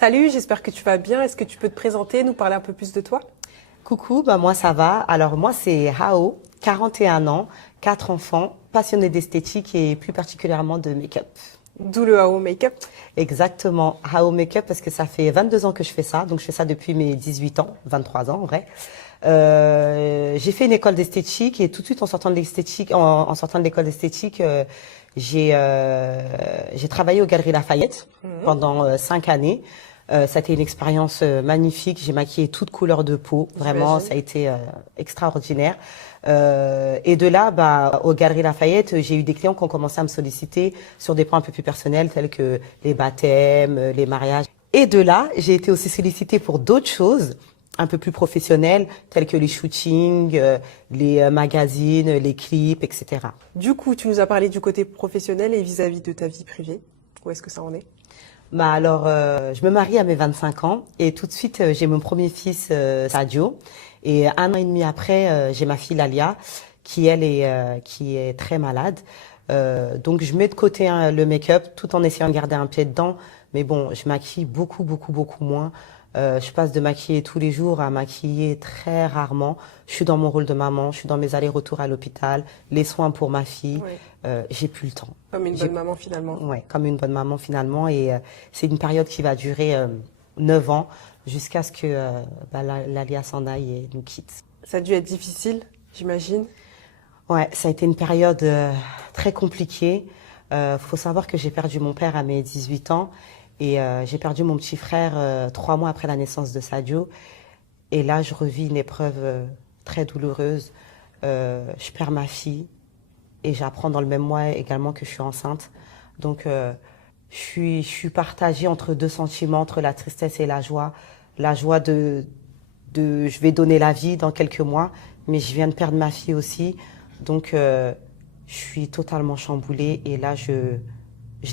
Salut, j'espère que tu vas bien. Est-ce que tu peux te présenter, nous parler un peu plus de toi? Coucou, moi ça va. Alors moi c'est Hao, 41 ans, 4 enfants, passionnée d'esthétique et plus particulièrement de make-up. D'où le AO Makeup. Exactement, Hao Make-up parce que ça fait 22 ans que je fais ça, donc je fais ça depuis mes 18 ans, 23 ans en vrai. J'ai fait une école d'esthétique et tout de suite en sortant de l'esthétique, en sortant de l'école d'esthétique, j'ai travaillé aux Galeries Lafayette pendant 5 années. Ça a été une expérience magnifique. J'ai maquillé toute couleur de peau. Vraiment, J'imagine. ça a été extraordinaire. Et de là, aux Galeries Lafayette, j'ai eu des clients qui ont commencé à me solliciter sur des points un peu plus personnels, tels que les baptêmes, les mariages. Et de là, j'ai été aussi sollicitée pour d'autres choses un peu plus professionnelles, telles que les shootings, les magazines, les clips, etc. Du coup, tu nous as parlé du côté professionnel et vis-à-vis de ta vie privée. Où est-ce que ça en est? Alors, je me marie à mes 25 ans et tout de suite, j'ai mon premier fils, Sadio. Et 1 an et demi après, j'ai ma fille Lalia, qui est très malade. Donc, je mets de côté le make-up tout en essayant de garder un pied dedans. Mais bon, je maquille beaucoup, beaucoup, beaucoup moins. Je passe de maquiller tous les jours à maquiller très rarement. Je suis dans mon rôle de maman, je suis dans mes allers-retours à l'hôpital, les soins pour ma fille. Oui. J'ai plus le temps. Comme une bonne J'ai maman finalement. Ouais, comme une bonne maman finalement. Et c'est une période qui va durer 9 ans jusqu'à ce que Lalia s'en aille et nous quitte. Ça a dû être difficile, j'imagine. Ouais, ça a été une période très compliquée. Faut savoir que j'ai perdu mon père à mes 18 ans et j'ai perdu mon petit frère 3 mois après la naissance de Sadio. Et là, je revis une épreuve très douloureuse. Je perds ma fille et j'apprends dans le même mois également que je suis enceinte. Donc, je suis partagée entre deux sentiments, entre la tristesse et la joie. La joie je vais donner la vie dans quelques mois, mais je viens de perdre ma fille aussi. Donc, je suis totalement chamboulée et là, je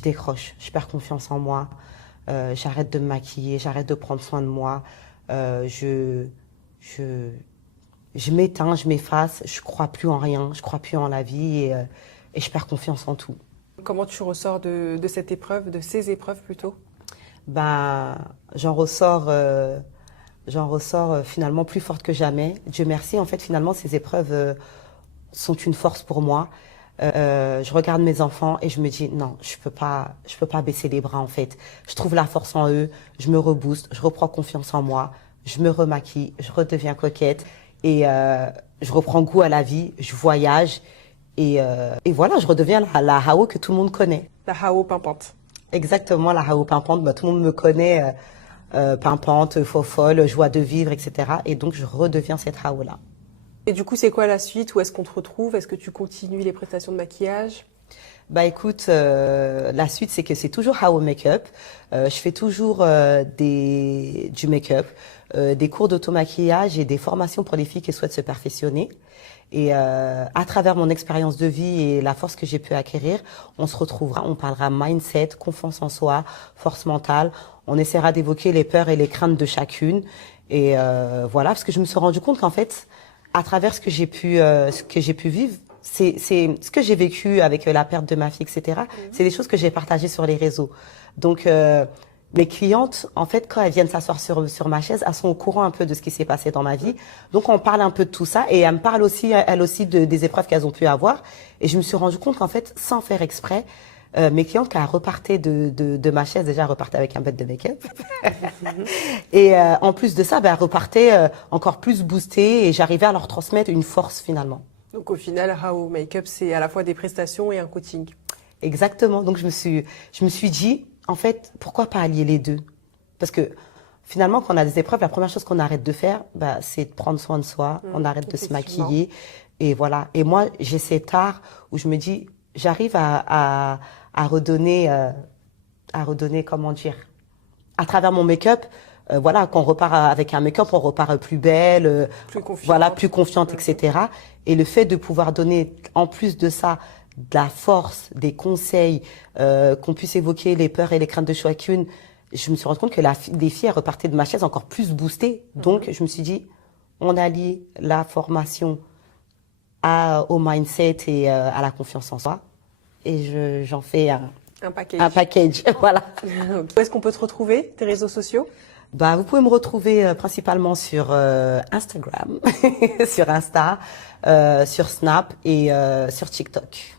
décroche. Je perds confiance en moi. J'arrête de me maquiller, j'arrête de prendre soin de moi. Euh, je, je, je m'éteins, je m'efface, je crois plus en rien, je crois plus en la vie et je perds confiance en tout. Comment tu ressors de cette épreuve, de ces épreuves plutôt? Ben, j'en ressors finalement plus forte que jamais. Dieu merci, en fait, finalement, ces épreuves sont une force pour moi. Je regarde mes enfants et je me dis non, je peux pas baisser les bras en fait. Je trouve la force en eux, je me rebooste, je reprends confiance en moi, je me remaquille, je redeviens coquette et je reprends goût à la vie, je voyage et voilà, je redeviens la Hao que tout le monde connaît. La AO pimpante. Exactement, la Hao pimpante, tout le monde me connaît, pimpante, folle, joie de vivre, etc. Et donc je redeviens cette Hao-là. Et du coup, c'est quoi la suite? Où est-ce qu'on te retrouve? Est-ce que tu continues les prestations de maquillage? Écoute, la suite c'est que c'est toujours How Makeup. Je fais toujours du make-up, des cours d'auto-maquillage et des formations pour les filles qui souhaitent se perfectionner. Et à travers mon expérience de vie et la force que j'ai pu acquérir, on se retrouvera, on parlera mindset, confiance en soi, force mentale. On essaiera d'évoquer les peurs et les craintes de chacune. Et voilà, parce que je me suis rendu compte qu'en fait, à travers ce que j'ai pu vivre, c'est ce que j'ai vécu avec la perte de ma fille, etc. C'est des choses que j'ai partagées sur les réseaux. Donc, mes clientes, en fait, quand elles viennent s'asseoir sur ma chaise, elles sont au courant un peu de ce qui s'est passé dans ma vie. Donc, on parle un peu de tout ça et elles me parlent aussi, elles aussi, des épreuves qu'elles ont pu avoir. Et je me suis rendu compte qu'en fait, sans faire exprès, mes clientes, quand elles repartaient de ma chaise, déjà, elles repartaient avec un bête de make-up. Et en plus de ça, elles repartaient encore plus boostées et j'arrivais à leur transmettre une force finalement. Donc au final, AO Makeup, c'est à la fois des prestations et un coaching. Exactement. Donc je me suis dit, en fait, pourquoi pas allier les deux? Parce que finalement, quand on a des épreuves, la première chose qu'on arrête de faire, c'est de prendre soin de soi. On arrête de se Effectivement. maquiller. Et voilà. Et moi, j'ai cet art où je me dis, j'arrive à redonner, comment dire, à travers mon make-up, voilà, quand on repart avec un make-up, on repart plus belle, Plus confiante. voilà, plus confiante, etc. Et le fait de pouvoir donner, en plus de ça, de la force, des conseils, qu'on puisse évoquer les peurs et les craintes de chacune, je me suis rendu compte que les filles elles repartaient de ma chaise encore plus boostées. Donc, je me suis dit, on allie la formation au mindset et à la confiance en soi. Et j'en fais Un package. Un package, voilà. Où est-ce qu'on peut te retrouver, tes réseaux sociaux? Bah, vous pouvez me retrouver principalement sur Instagram, sur Insta, sur Snap et sur TikTok.